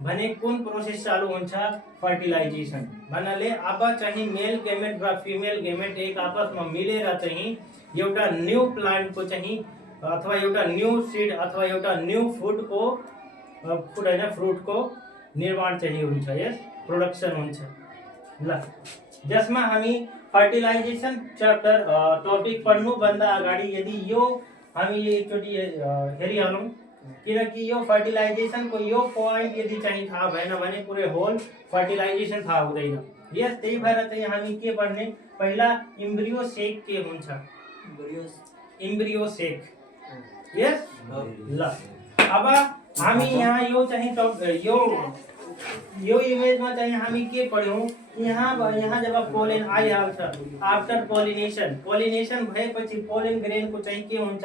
भने कुन प्रोसेस चालू हुन्छ फर्टिलाइजेसन भन्नाले अब चाहिँ मेल गेमेट र फिमेल गेमेट एक आपसमा मिलेर चाहिँ एउटा न्यू प्लान्टको चाहिँ अथवा एउटा न्यू सीड अथवा एउटा न्यू फुडको फुड हैन फ्रुटको निर्माण चाहिँ हुन्छ, यस प्रोडक्सन हुन्छ। ल जसमा हामी फर्टिलाइजेसन च्याप्टर टपिक पढ्नु भन्दा अगाडि यदि यो हामी एकचोटि हेरिहालौँ, किनकि यो फर्टिलाइजेसन को यो पोइन्ट यदि चाहिँ थाहा भएन भने पुरै होल फर्टिलाइजेसन थाहा हुँदैन। यस त्यही भएर चाहिँ हामी के पढ्ने, पहिला इम्ब्रियो सेक के हुन्छ, इम्ब्रियो सेक, यस ल अब हामी यहाँ यो चाहिँ यो इमेजमा चाहिँ हामी के पढ्यौँ, यहाँ जब पोलेन आइहाल्छ आफ्टर पोलिनेसन भएपछि पोलेन ग्रेनको चाहिँ के हुन्छ,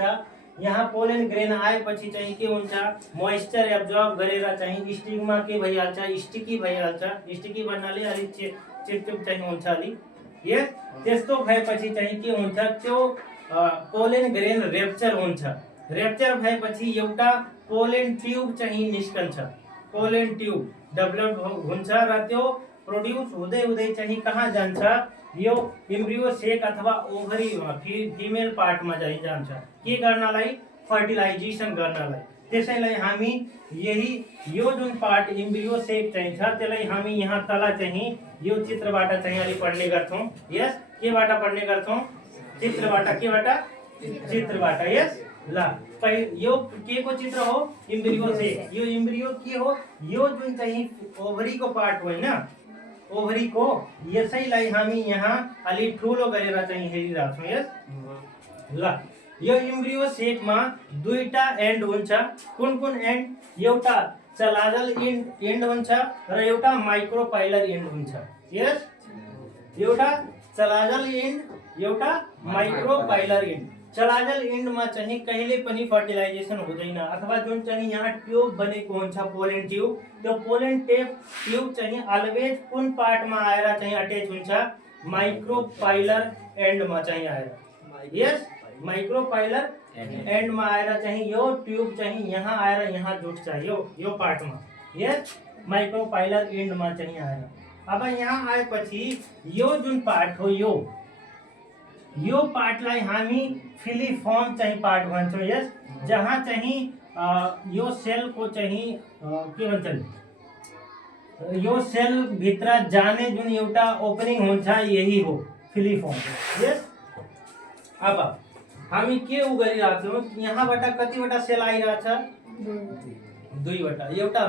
यहाँ पोलेन ग्रेन आएपछि चाहिँ के हुन्छ, मोइस्चर एब्जर्ब गरेर चाहिँ स्टिगमा के भइहाल्छ, स्टिकी भइहाल्छ। स्टिकी भन्नाले अलिक चिपचिप चाहिँ हुन्छ अलिक, यस त्यस्तो भएपछि चाहिँ के हुन्छ, त्यो पोलेन ग्रेन रेप्चर हुन्छ। रेप्चर भएपछि एउटा पोलेन ट्युब चाहिँ निस्कन्छ, पोलेन ट्युब डेभलप हुन्छ र त्यो प्रोड्युस हुँदै हुँदै चाहिँ कहाँ जान्छ, यो इम्ब्रियो सेक अथवा ओभरी फिमेल पार्टमा चाहिँ जान्छ के गर्नलाई, फर्टिलाइजेसन गर्नलाई। त्यसैलाई हामी यही यो जुन पार्ट इम्ब्रियो सेक चाहिँ छ त्यसलाई हामी यहाँ तल चाहिँ यो चित्रबाट चाहिँ अलि पढ्ने गर्छौँ। यस केबाट पढ्ने गर्छौँ, चित्रबाट, केबाट, चित्रबाट। यस ल यो के को चित्र हो, इम्ब्रियो सेक। यो इम्ब्रियो के हो, यो जुन चाहिँ ओभरी को पार्ट हो हैन, ओभरी को, यसैलाई हामी यहाँ अलि ठुलो गरेर चाहिँ हेरिरहेको छौँ। यस ल यो इम्ब्रियो सेकमा दुईटा एन्ड हुन्छ। कुन कुन एन्ड, एउटा चलाजल एन्ड हुन्छ र एउटा माइक्रोपाइलर एन्ड हुन्छ। यस एउटा चलाजल एन्ड, एउटा माइक्रोपाइलर एन्ड। चलाजल एन्डमा चाहिँ कहिले पनि फर्टिलाइजेसन हुँदैन, अथवा जुन चाहिँ यहाँ ट्युब बनेको हुन्छ पोलेन ट्युब, त्यो पोलेन ट्युब चाहिँ अलवेज कुन पार्टमा आएर चाहिँ अट्याच हुन्छ, माइक्रोपाइलर एन्डमा चाहिँ आएर। यस माइक्रोपाइलर एन्डमा आएर चाहिँ यो ट्युब चाहिँ यहाँ आएर यहाँ जुट्छ यो पार्टमा। यस माइक्रोपाइलर एन्डमा चाहिँ आएर अब यहाँ आएपछि यो जुन पार्ट हो, यो पार्टलाई हामी फिलिफर्म चाहिँ पार्ट भन्छौँ। यस जहाँ चाहिँ यो सेलको चाहिँ के भन्छन्, यो सेल भित्र जाने जुन एउटा ओपनिङ हुन्छ यही हो फिलिफर्म। यस अब हामी के गरिरहेको छौँ, यहाँबाट कतिवटा सेल आइरहेछ, दुईवटा, एउटा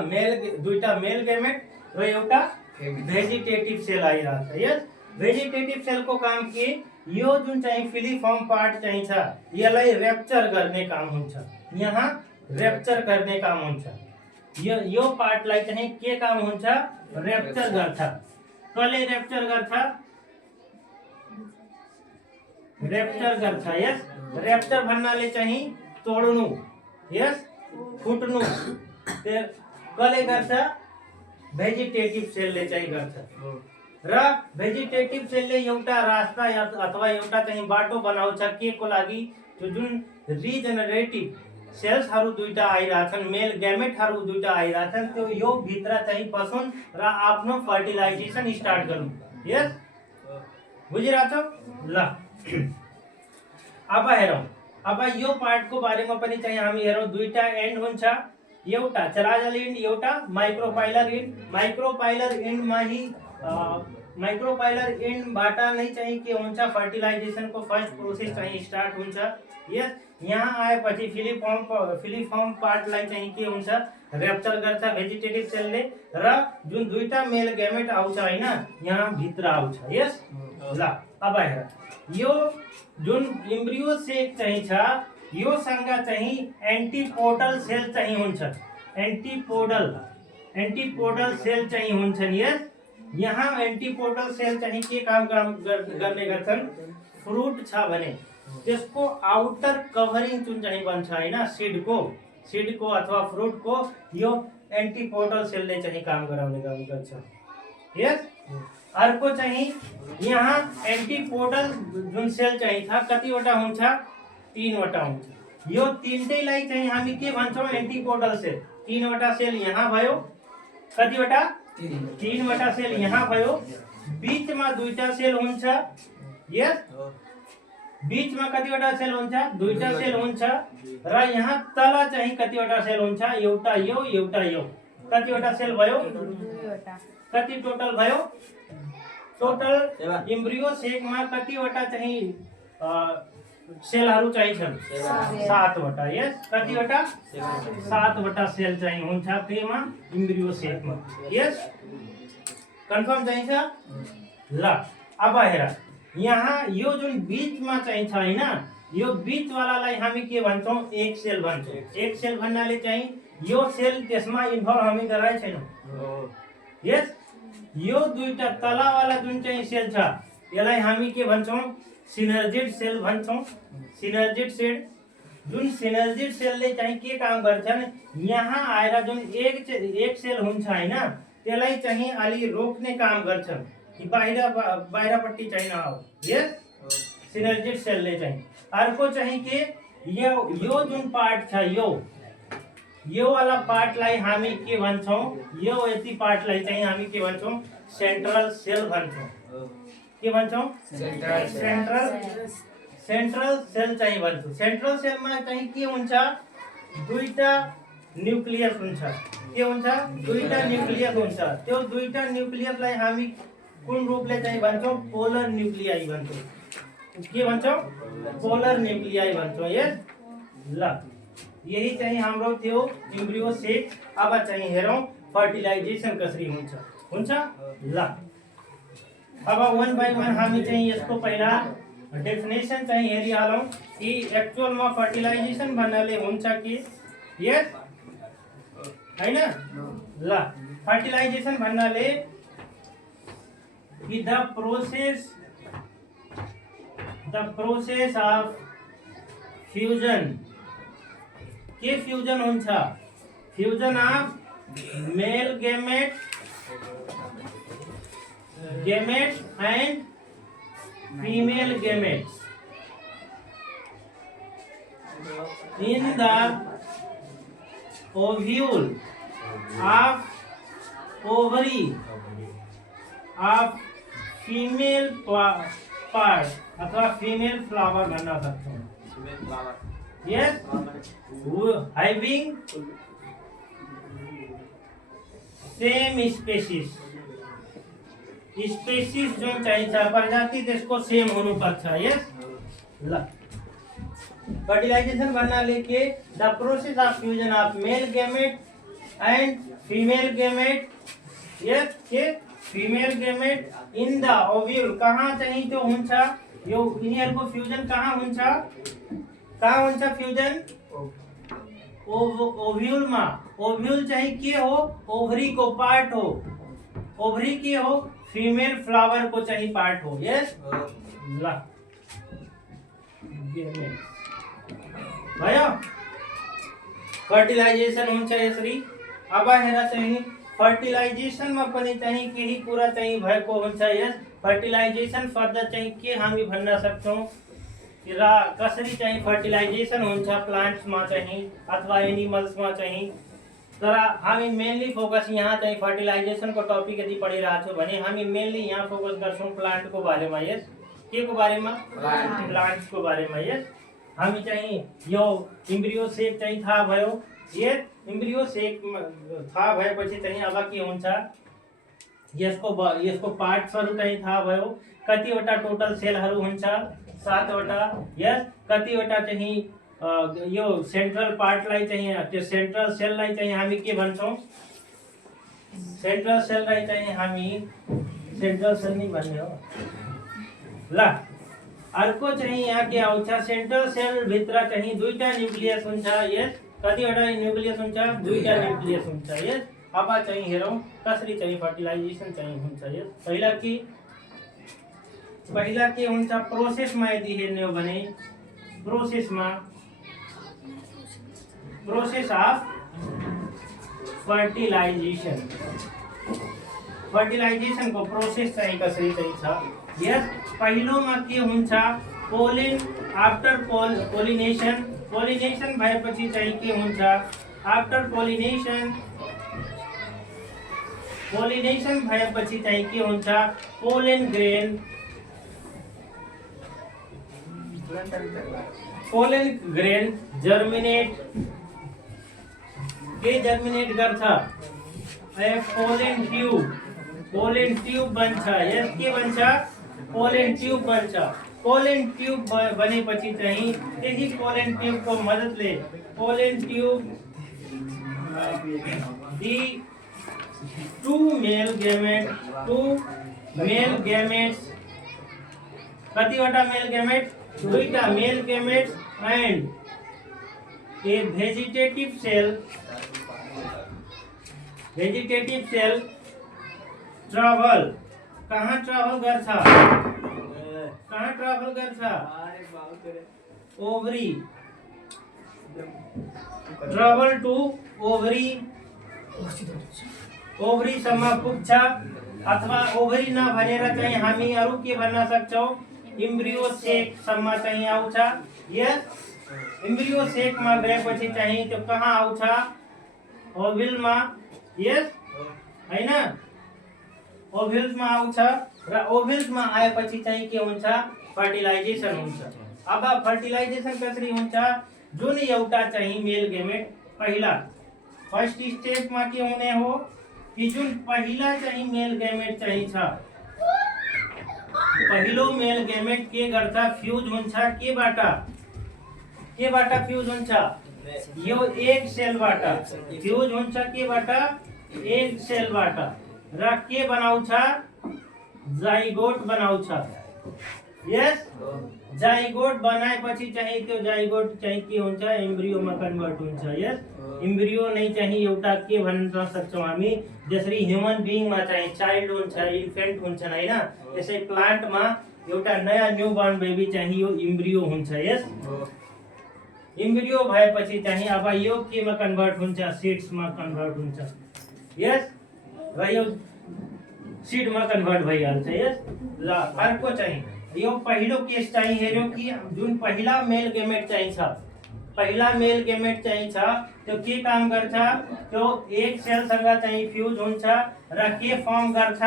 दुईटा मेल गेमेट र एउटा भेजिटेटिभ सेल आइरहेछ। यस भेजिटेटिभ सेलको काम के, यो जुन चाहिँ फिलिफर्म पार्ट चाहिँ छ यसलाई रेप्चर गर्ने काम हुन्छ, यहाँ रेप्चर गर्ने काम हुन्छ। यो पार्टलाई चाहिँ के काम हुन्छ, रेप्चर गर्छ। कसले रेप्चर गर्छ, रेप्चर गर्छ। यस रेप्चर भन्नाले चाहिँ तोड्नु, यस फुट्नु। कसले गर्छ, भेजिटेटिभ सेलले चाहिँ गर्छ। र भेजिटेटिभ सेलले एउटा रास्ता अथवा एउटा चाहिँ बाटो बनाउँछ के को लागि, जुन रिजेनरेटिभ सेल्सहरू दुईटा आइरहेछन्, मेल ग्यामेटहरू दुईटा आइरहेछन्, त्यो यो भित्र चाहिँ पसुन् र आफ्नो फर्टिलाइजेसन स्टार्ट गरौँ। यस बुझिरहेछौ ल। अब हेरौँ, अब यो पार्टको बारेमा पनि चाहिँ हामी हेरौँ, दुईटा एन्ड हुन्छ, एउटा चलाजल एन्ड, एउटा माइक्रोपाइलर एन्ड। माइक्रोपाइलर एन्डमा ही माइक्रोपाइलर एन्डबाट नै चाहिँ के हुन्छ, फर्टिलाइजेसनको फर्स्ट प्रोसेस चाहिँ स्टार्ट हुन्छ। यस यहाँ आएपछि फिलिफर्म पार्टलाई चाहिँ के हुन्छ, रेप्चर गर्छ भेजिटेटिभ सेलले, र जुन दुईटा मेल ग्यामेट आउँछ हैन, यहाँ भित्र आउँछ। यस ल अब हेर, यो जुन इम्ब्रियो सेक चाहिँ छ, योसँग चाहिँ एन्टिपोडल सेल चाहिँ हुन्छ, एन्टिपोडल सेल चाहिँ हुन्छन्। यस यहाँ एन्टिपोडल सेल चाहिँ के काम गर्ने गर्छन्, फ्रुट छ भने त्यसको आउटर कभरिङ जुन चाहिँ बन्छ हैन, सिडको अथवा फ्रुटको, यो एन्टिपोडल सेलले चाहिँ काम गराउने काम गर्छ। यस अर्को चाहिँ यहाँ एन्टिपोडल जुन सेल चाहिँ छ कतिवटा हुन्छ, 3 वटा हुन्छ। यो तीनटैलाई चाहिँ हामी के भन्छौँ एन्टिपोडल सेल। 3 वटा सेल यहाँ भयो, कतिवटा 3 वटा सेल यहाँ भयो, बीचमा 2टा सेल हुन्छ। यस, बीचमा कतिवटा सेल हुन्छ 2टा सेल हुन्छ र यहाँ तल चाहिँ कतिवटा सेल हुन्छ एउटा यो एउटा यो। कतिवटा सेल भयो, कति टोटल भयो, टोटल इम्ब्रियो सेकमा कतिवटा चाहिँ सेलहरू चाहिन्छन् 7 वटा। यस, कतिवटा 7 वटा सेल चाहिँ हुन्छ केमा इम्ब्रियो सेकमा। यस, कन्फर्म चाहिन्छ ल। अब हेर यहाँ यो जुन बीचमा चाहिँ छ हैन, यो बीच वालालाई हामी के भन्छौँ एक सेल भन्छौँ। एक सेल भन्नाले चाहिँ यो सेल त्यसमा इन्भल्भ हामी गराइ छैनौँ। यस, यो 2टा तलवाला जुन चाहिँ सेल छ यसलाई हामी के भन्छौँ सिनर्जिड सेल भन्छौँ। सिनर्जिड सेल, जुन सिनर्जिड सेलले चाहिँ के काम गर्छन्, यहाँ आएर जुन एक सेल हुन्छ हैन त्यसलाई चाहिँ अलि रोक्ने काम गर्छन् कि बाहिरपट्टि चाहिँ नआऊ। यस, सिनर्जिड सेलले चाहिँ। अर्को चाहिँ के यो जुन पार्ट छ यो वाला पार्टलाई हामी के भन्छौँ, यो यति पार्टलाई चाहिँ हामी के भन्छौँ सेन्ट्रल सेल भन्छौँ। के भन्छौँ सेन्ट्रल सेल चाहिँ भन्छौँ। सेन्ट्रल सेलमा चाहिँ के हुन्छ 2टा न्युक्लियस हुन्छ। के हुन्छ 2टा न्युक्लियस हुन्छ। त्यो 2टा न्युक्लियसलाई हामी कुन रूपले चाहिँ भन्छौँ पोलर न्युक्लियाई भन्छौँ। के भन्छौँ पोलर न्युक्लियाई भन्छौँ। यस ल, यही चाहिँ हाम्रो थियो इम्ब्रियो सेक। अब चाहिँ हेरौँ फर्टिलाइजेसन कसरी हुन्छ ल। अब 1 बाई 1 हामी चाहिँ यसको पहिला डेफिनेसन चाहिँ हेरिहालौँ कि एक्चुअलमा फर्टिलाइजेसन भन्नाले हुन्छ कि यस हैन ल। फर्टिलाइजेसन भन्नाले कि द प्रोसेस अफ फ्यूजन। के फ्यूजन हुन्छ fusion of male gamete and female gametes in the ovule of ovary of female part अथवा female flower भन्न सक्छौँ। Yes, having same species जुन चाहिन्छ प्रजाति त्यसको सेम हुनुपर्छ। यस ल, फर्टिलाइजेसन भन्नाले के the process of fusion of male gamete and female gamete. यस, के female gamete in the ovule. कहाँ चाहिँ त्यो हुन्छ, यो यिनीहरूको फ्यूजन कहाँ हुन्छ फ्यूजन ओव्यूलमा। ओव्यूल चाहिँ के हो ओभरी को पार्ट हो। ओभरी के हो फीमेल फ्लावर को चाहिँ पार्ट हो। यस ल, भयो फर्टिलाइजेसन हुन्छ यसरी। अब हेर चाहिँ फर्टिलाइजेसनमा पनि चाहिँ केही कुरा चाहिँ भएको हुन्छ। यस, फर्टिलाइजेसन फर्दर चाहिँ के हामी भन्न सक्छौँ र कसरी चाहिँ फर्टिलाइजेसन हुन्छ प्लान्ट्समा चाहिँ अथवा एनिमल्समा चाहिँ। तर हामी मेनली फोकस यहाँ चाहिँ फर्टिलाइजेसनको टपिक यदि पढिरहेको छौँ भने हामी मेनली यहाँ फोकस गर्छौँ प्लान्टको बारेमा। यस, के को बारेमा प्लान्ट्सको बारेमा। यस, हामी चाहिँ यो इम्ब्रियो सेक चाहिँ थाहा भयो। यस, इम्ब्रियो सेक थाहा भएपछि चाहिँ अब के हुन्छ यसको पार्ट्सहरू चाहिँ थाहा भयो। कतिवटा टोटल सेलहरू हुन्छ 7 वटा। यस, कतिवटा चाहिँ यो सेन्ट्रल पार्टलाई चाहिँ त्यो सेन्ट्रल सेललाई चाहिँ हामी के भन्छौँ सेन्ट्रल सेललाई चाहिँ हामी सेन्ट्रल सेल नै भन्ने हो ल। अर्को चाहिँ यहाँ के आउँछ सेन्ट्रल सेल भित्र चाहिँ 2टा न्युक्लियस हुन्छ। यस, कतिवटा न्युक्लियस हुन्छ 2टा न्युक्लियस हुन्छ। यस, अब चाहिँ हेरौँ कसरी चाहिँ फर्टिलाइजेसन चाहिँ हुन्छ। यस, पहिला के हुन्छ प्रोसेसमा यदि हेर्ने हो भने प्रोसेस अफ फर्टिलाइजेसन को प्रोसेस चाहिँ कसरी चाहिँ छ। यस, पहिलोमा के हुन्छ पोलिन आफ्टर पोलिनेशन पोलिनेशन भएपछि चाहिँ के हुन्छ आफ्टर पोलिनेशन भएपछि चाहिँ के हुन्छ पोलन ग्रेन जर्मिनेट गर्छ पोलन ट्यूब बन्छ यस के बन्छ पोलन ट्यूब बन्छ पोलन ट्यूब बनेपछि चाहिँ त्यही पोलन ट्यूब को मद्दतले pollen tube the two male gametes कतिवटा मेल गैमेट दुईटा male gametes and a vegetative cell travel कहाँ ट्राभल गर्छ ओवरी ट्राभल टू ओभरी सम्म पुग्छ अथवा ओभरी नभनेर चाहिँ हामी अरु के भन्न सक्छौं इम्ब्रियो सेक सम्म चाहिँ आउँछ यस इम्ब्रियो सेक मा गएपछि चाहिँ त्यो कहाँ आउँछ ओभिल मा यस हैन ओभिल्स मा आउँछ र ओभिल्स मा आएपछि चाहिँ के हुन्छ फर्टिलाइजेसन हुन्छ अब फर्टिलाइजेसन कसरी हुन्छ जुन एउटा चाहिँ मेल गेमेट पहिला फर्स्ट स्टेप मा के हुने हो कि जुन पहिला चाहिँ मेल गेमेट चाहिँ छ पहिलो मेल गेमेट के गर्छ फ्यूज हुन्छ केबाट फ्यूज हुन्छ यो एक सेलबाट फ्यूज हुन्छ केबाट एक सेलबाट र के बनाउँछ जाइगोट बनाउँछ यस जाइगोट बनाएपछि चाहिँ त्यो जाइगोट चाहिँ के हुन्छ एम्ब्रियोमा कन्भर्ट हुन्छ यस इम्ब्रियो नै चाहिँ एउटा के भन्न सक्छौं हामी जसरी ह्युमन बीइङमा चाहिँ चाइल्ड हुन्छ इन्फेन्ट हुन्छन् हैन त्यसै प्लान्टमा एउटा नयाँ न्यूबर्न बेबी चाहिँ यो इम्ब्रियो हुन्छ यस इम्ब्रियो भएपछि चाहिँ अब यो केमा कन्भर्ट हुन्छ सीड्समा कन्भर्ट हुन्छ यस र यो सीडमा कन्भर्ट भइहाल्छ यस ल अर्को चाहिँ यो पहिलो केस चाहिँ हेर्यो कि जुन पहिला मेल गेमेट चाहिँ छ त्यो के काम गर्छ त्यो एक सेल सँग चाहिँ फ्यूज हुन्छ र के फर्म गर्छ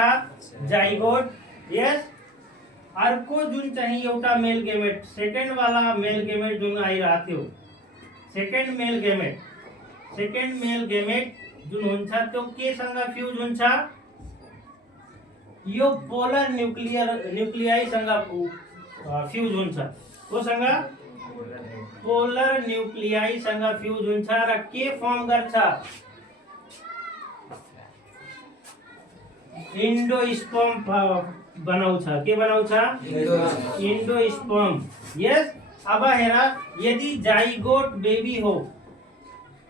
जाइगोट यस अर्को जुन चाहिँ एउटा मेल गेमेट सेकेन्ड वाला मेल गेमेट जुन आइरहेको थियो सेकेन्ड मेल गेमेट जुन हुन्छ त्यो के सँग फ्यूज हुन्छ यो पोलर न्यूक्लियाई सँग फ्यूज हुन्छ कोसँग पोलर न्यूक्लियाई सँग फ्यूज हुन्छ र के फर्म गर्छ एन्डोस्पर्म बनाउँछ के बनाउँछ एन्डोस्पर्म यस अब हेर यदि जाइगोट बेबी हो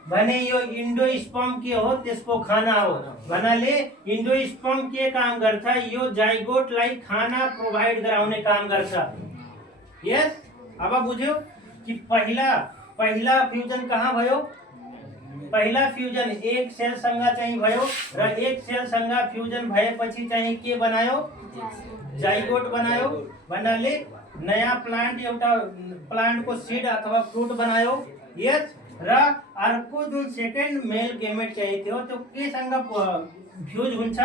भने यो एन्डोस्पर्म के हो त्यसको खाना हो भन्नाले एन्डोस्पर्म के काम गर्छ यो जाइगोटलाई खाना प्रोवाइड गराउने काम गर्छ यस अब बुझ्यौ कि पहिला फ्यूजन कहाँ भयो पहिला फ्यूजन एक सेल सँग चाहिँ भयो र एक सेल सँग फ्यूजन भएपछि चाहिँ के बनायो जाइगोट बनायो भन्नाले नयाँ प्लान्ट एउटा प्लान्टको सीड अथवा फ्रुट बनायो यस र अर्को जुन सेकेन्ड मेल गेमेट चाहिँ थियो त्यो के सँग फ्यूज हुन्छ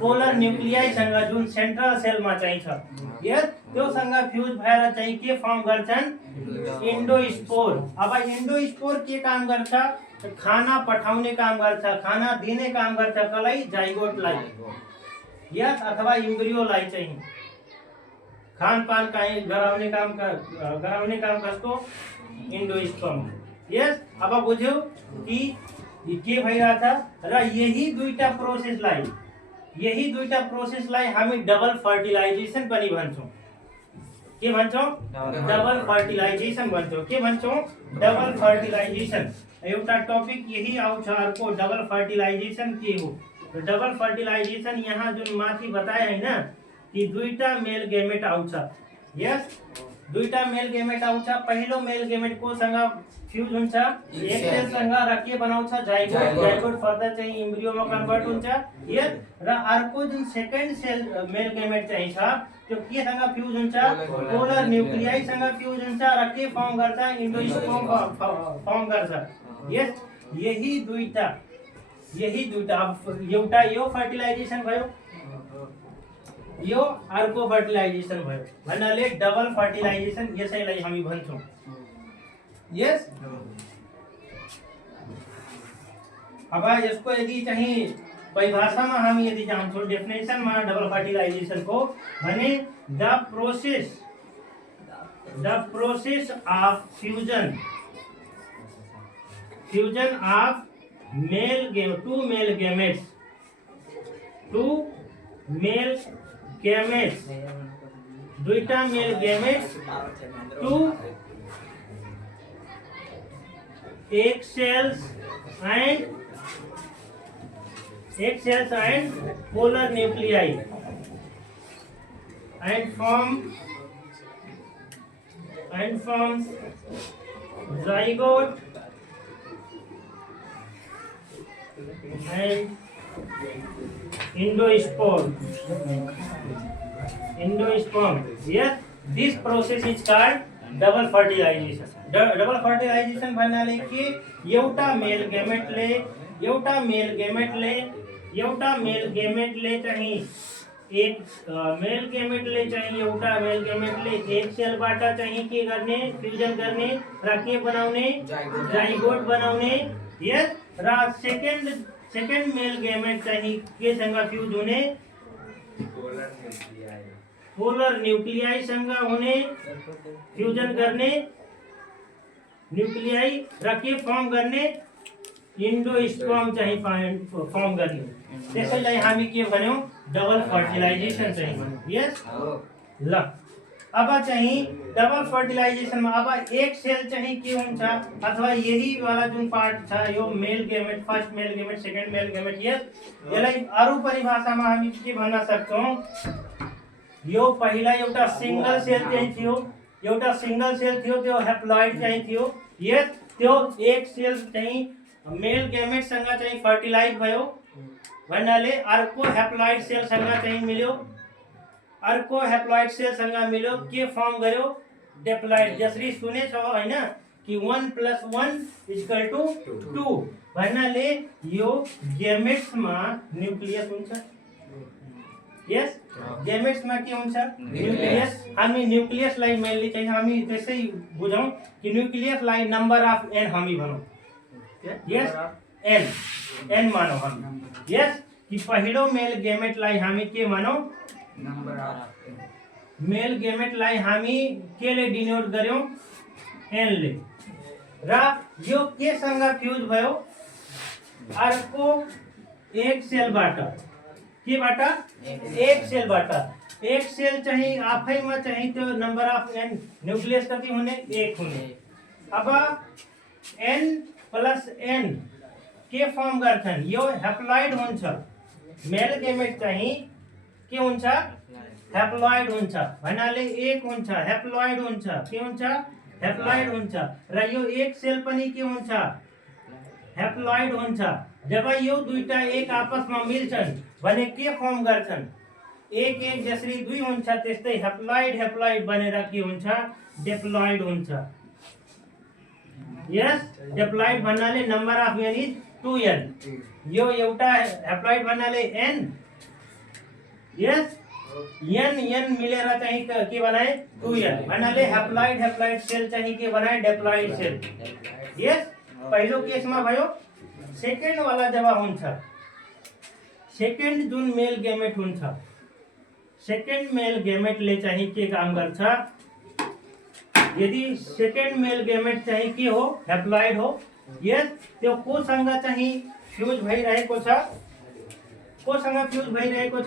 पोलर न्यूक्लियाई सँग जुन सेन्ट्रल सेलमा चाहिँ छ यस त्यो सँग फ्यूज भएर चाहिँ के फर्म गर्छन् एन्डोस्पोर अब एन्डोस्पोर के काम गर्छ खाना पठाउने काम गर्छ खाना दिने काम गर्छ कसलाई जाइगोटलाई यस अथवा इम्ब्रियोलाई चाहिँ खानपान चाहिँ गराउने काम कसको एन्डोस्पर्म यस अब बुझ्यौ कि के भइरहेछ र यही दुईटा प्रोसेसलाई हामी डबल फर्टिलाइजेसन पनि भन्छौं के भन्छौं डबल फर्टिलाइजेसन भन्छौं के भन्छौं डबल फर्टिलाइजेसन एउटा टपिक यही आउँछ अर्को डबल फर्टिलाइजेसन के हो डबल फर्टिलाइजेसन यहाँ जुन माथि बताए हैन कि दुईटा मेल गेमेट आउँछ यस दुईटा मेल गेमेट आउँछ पहिलो मेल गेमेट कोसँग फ्यूज हुन्छ एक सेल सँग र के बनाउँछ जाइगोट फर्दर चाहिँ इम्ब्रियोमा कन्भर्ट हुन्छ यस र अर्को जुन सेकेन्ड सेल मेल गेमेट चाहिँ छ तो के संग फ्यूज हुन्छ पोलर न्यूक्लियाई संग फ्यूज हुन्छ र के फर्म गर्छ एन्डोस्पर्म फर्म गर्छ यस यही दुईटा अब एउटा यो फर्टिलाइजेसन भयो यो अर्को फर्टिलाइजेसन भयो भन्नाले डबल फर्टिलाइजेसन यसैलाई हामी भन्छौं यस अब यसको यदि चाहिँ परिभाषामा हामी यदि जान्छौं डेफिनेसनमा डबल फर्टिलाइजेसन को भने the process of fusion of two male gametes दुईटा male gametes to egg cells and polar nuclei and forms zygote and endosperm. Yes, this process is called double fertilization. Double fertilization भन्नाले के एउटा मेल गेमेटले चाहिँ एउटा मेल गेमेटले एक सेलबाट चाहिँ के गर्ने फ्युजन गर्ने र के बनाउने जाइगोट बनाउने यस र सेकेन्ड मेल गेमेट चाहिँ के सँग फ्युज हुने पोलर न्यूक्लियाई सँग हुने फ्युजन गर्ने न्यूक्लियाई र के फर्म गर्ने एन्डोस्पर्म चाहिँ फर्म गर्ने त्यसैलाई हामी के भन्यौ डबल फर्टिलाइजेसन चाहिँ भन्यौ यस ल अब चाहिँ डबल फर्टिलाइजेसनमा अब एक सेल चाहिँ के हुन्छ अथवा यही वाला जुन पार्ट छ यो मेल gamete first male gamete second मेल गेमेट यस यसलाई अरु परिभाषामा हामी के भन्न सक्छौं यो पहिला एउटा सिंगल सेल चाहिँ थियो त्यो हेप्लॉइड चाहिँ थियो यस त्यो एक सेल चाहिँ मेल गेमेट सँग चाहिँ फर्टिलाइज भयो भन्नाले अर्को हेप्लॉइड सेल सँग चाहिँ मिल्यो अर्को हेप्लॉइड सेल सँग मिल्यो के फर्म गर्यो डिप्लॉइड जसरी सुने छ हैन कि 1 + 1 = 2 भन्नाले यो गेमेट्स मा न्यूक्लियस हुन्छ यस गेमेट्स मा के हुन्छ न्यूक्लियस हामी न्यूक्लियस लाई मेनली चाहिँ हामी त्यसै बुझौं कि न्यूक्लियस लाई नम्बर अफ n हामी भनौं यस n मानौ हामी यस कि पहिलो मेल गेमेट लाई हामी के मानौ नम्बर अफ मेल गेमेट लाई हामी के ले डिनोट गर्यौ n ले र यो के सँग फ्यूज भयो अर्को एक सेलबाट केबाट एक सेल चाहिँ आफैमा चाहिँ त्यो नम्बर अफ n न्यूक्लियस कति हुने 1 हुने अब n + n के फर्म गर्छन् यो हेप्लॉइड हुन्छ मेल गेमेट चाहिँ के हुन्छ हेप्लॉइड हुन्छ भन्नाले एक हुन्छ हेप्लॉइड हुन्छ के हुन्छ हेप्लॉइड हुन्छ र यो एक सेल पनि के हुन्छ हेप्लॉइड हुन्छ जब यो दुईटा एक आपसमा मिल्छन् भने के फर्म गर्छन् एक जसरी दुई हुन्छ त्यस्तै हेप्लॉइड बनेर के हुन्छ डिप्लॉइड हुन्छ यस डिप्लॉइड भन्नाले number of n is 2n यो एउटा हेप्लॉइड भन्नाले n यस n मिलेर चाहिँ के बनाए 2n भन्नाले हेप्लॉइड सेल चाहिँ के बनाए डिप्लॉइड सेल यस पहिलो केसमा भयो सेकेन्ड वाला जब हुन्छ सेकेन्ड जुन मेल गेमेट हुन्छ सेकेन्ड मेल गेमेटले चाहिँ के काम गर्छ यदि सेकेन्ड मेल गेमेट चाहिँ के हो हेप्लॉइड हो यस त्यो कोसँग चाहिँ फ्यूज भइरहेको छ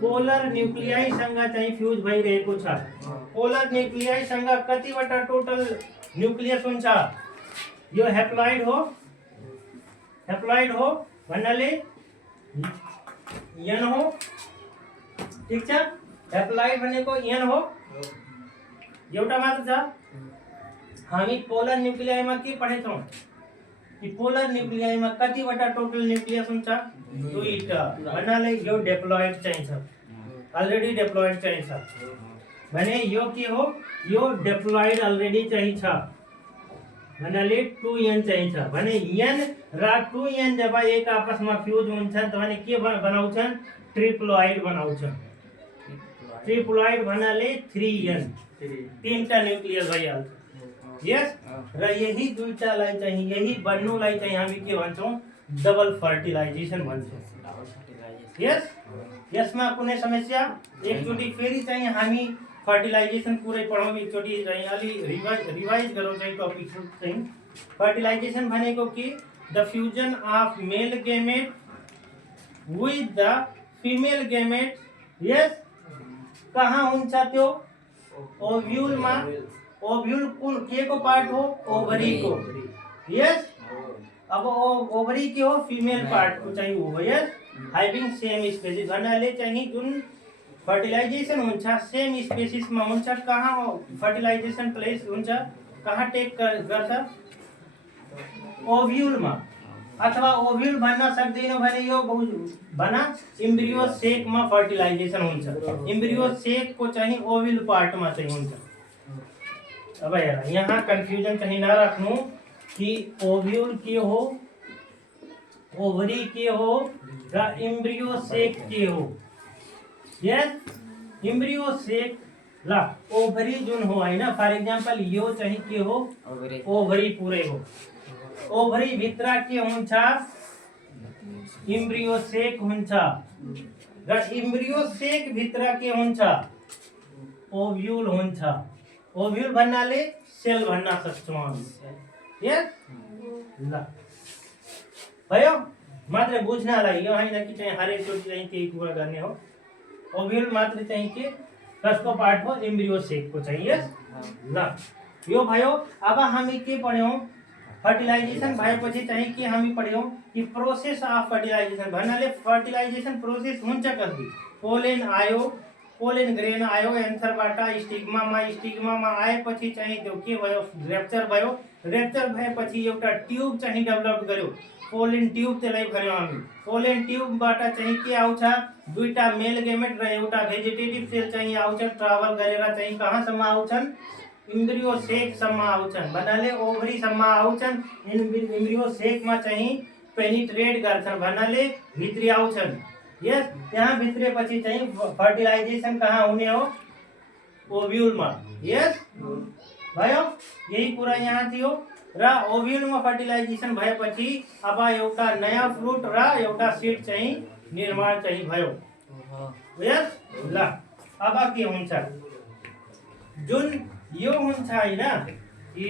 पोलर न्यूक्लियाई सँग चाहिँ फ्यूज भइरहेको छ पोलर न्यूक्लियाई सँग कतिवटा टोटल न्यूक्लियस हुन्छ यो हेप्लॉइड हो भन्नाले n हो ठीक छ हेप्लॉइड भनेको n हो एउटा मात्र छ हामी पोलर न्यूक्लियाईमा के पढेछौं कि पोलर न्यूक्लियाईमा कतिवटा टोटल न्यूक्लियस हुन्छ दुईटा भन्नाले यो डिप्लॉइड चाहिँ छ ऑलरेडी डिप्लॉयड चाहिए था भने यो के हो यो डिप्लॉयड ऑलरेडी चाहिए था भन्नाले 2n चाहिए था भने n र 2n जब एक आपसमा फ्यूज हुन्छन् भने के बनाउँछन् ट्रिप्लॉयड बनाउँछन् ट्रिप्लॉयड भन्नाले 3n तीनटा न्यूक्लियस भइहाल्छ यस र यही दुईटालाई चाहिँ यही बन्नुलाई चाहिँ हामी के भन्छौं डबल फर्टिलाइजेसन भन्छौं यस यसमा कुनै समस्या एकचोटी फेरि चाहिँ हामी फर्टिलाइजेसन पुरै पढौं एकचोटी चाहिँ अलि रिवाइज गरौं चाहिँ टपिक चाहिँ फर्टिलाइजेसन भनेको के the fusion of male gamete with the female gamete यस कहाँ हुन्छ त्यो ओव्यूल मा ओव्यूल कुन के को पार्ट हो ओवरी को यस अब ओवरी के हो फीमेल पार्ट को चाहिँ हो यस हैविंग सेम स्पेसिस भन्नाले चाहिँ जुन फर्टिलाइजेसन हुन्छ सेम स्पेसिस मा हुन्छ कहाँ फर्टिलाइजेसन प्लेस हुन्छ कहाँ टेक गर्छ ओव्यूल मा अथवा ओव्यूल भन्न सक्दैन भने यो भना एम्ब्रियो सेक मा फर्टिलाइजेसन हुन्छ एम्ब्रियो सेक को चाहिँ ओव्यूल पार्ट मा चाहिँ हुन्छ अब हेर यहाँ कन्फ्युजन चाहिँ नराख्नु कि ओव्यूल के हो ओवरी के हो र एम्ब्रियो सेक के हो यस एम्ब्रियो सेक ला ओभरी जुन हो हैन फर एक्जाम्पल यो चाहिँ के हो ओभरी पुरै हो ओभरी भित्र के हुन्छ एम्ब्रियो सेक हुन्छ र एम्ब्रियो सेक भित्र के हुन्छ ओव्यूल हुन्छ ओव्यूल भन्नाले सेल भन्न सक्छौं हामी यस ल भयो मात्र बुझ्नलाई यो हैन कि चाहिँ हरेक चोटी चाहिँ त्यही कुरा गर्ने हो ओव्यूल मात्र चाहिँ के कसको पार्ट हो एम्ब्रियो सेक को चाहिँ यस ल यो भयो अब हामी के पढ्यौं फर्टिलाइजेसन भएपछि चाहिँ के हामी पढ्यौं कि प्रोसेस अफ फर्टिलाइजेसन भन्नाले फर्टिलाइजेसन प्रोसेस हुन्छ कसरी पोलेन आयो पोलेन ग्रेन आयो एन्थरबाट स्टिग्मामा आएपछि चाहिँ त्यो के भयो रेप्चर भएपछि एउटा ट्युब चाहिँ डेभलप गर्यो पोलेन ट्युब त्यसलाई भन्यौ हामी पोलेन ट्युबबाट चाहिँ के आउँछ दुईटा मेल गेमेट र एउटा भेजिटेटिभ सेल चाहिँ आउँछ ट्राभल गरेर चाहिँ कहाँसम्म आउँछन् एम्ब्रियो सेक सम्म आउँछन् भन्नाले ओभरी सम्म आउँछन् एम्ब्रियो सेक मा चाहिँ पेनिट्रेट गर्छन् भन्नाले भित्री आउँछन् यस त्यहाँ भित्रेपछि चाहिँ फर्टिलाइजेसन कहाँ हुने हो ओव्यूल मा यस भयो यही कुरा यहाँ थियो र ओव्यूल मा फर्टिलाइजेसन भएपछि अब एउटा नयाँ फ्रुट र एउटा सीड चाहिँ निर्माण चाहिँ भयो यस ल अब के हुन्छ जुन यो हुन्छ हैन कि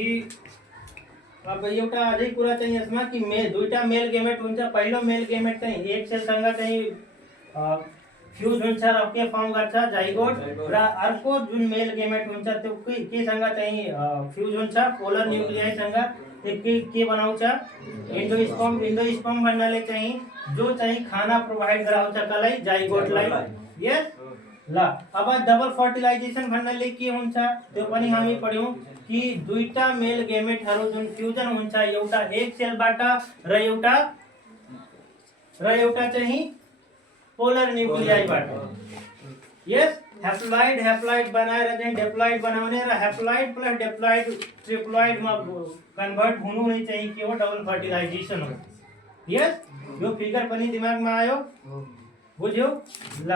अब एउटा अझै कुरा चाहिँ यसमा कि दुईटा मेल गेमेट हुन्छ पहिलो मेल गेमेट चाहिँ एक सेल सँग चाहिँ फ्यूज हुन्छ र के फर्म गर्छ जाइगोट र अर्को जुन मेल गेमेट हुन्छ त्यो के सँग चाहिँ फ्यूज हुन्छ पोलर न्यूक्लियाई सँग के बनाउँछ एन्डोस्पर्म भन्नाले चाहिँ जो चाहिँ खाना प्रोवाइड गराउँछ कसलाई जाइगोटलाई यस ल अब डबल फर्टिलाइजेसन भन्नाले के हुन्छ त्यो पनि हामी पढ्यौं कि दुईटा मेल गेमेटहरु जुन फ्यूजन हुन्छ एउटा एक सेलबाट र एउटा चाहिँ पोलर न्यूक्लियाईबाट यस हैप्लॉइड बनाएर चाहिँ डिप्लॉइड बनाउने र हैप्लॉइड प्लस डिप्लॉइड ट्रिप्लॉइड मा कन्भर्ट हुनु नै चाहिँ के हो डबल फर्टिलाइजेसन हो यस यो फिगर पनि दिमागमा आयो बुझ्यौ ल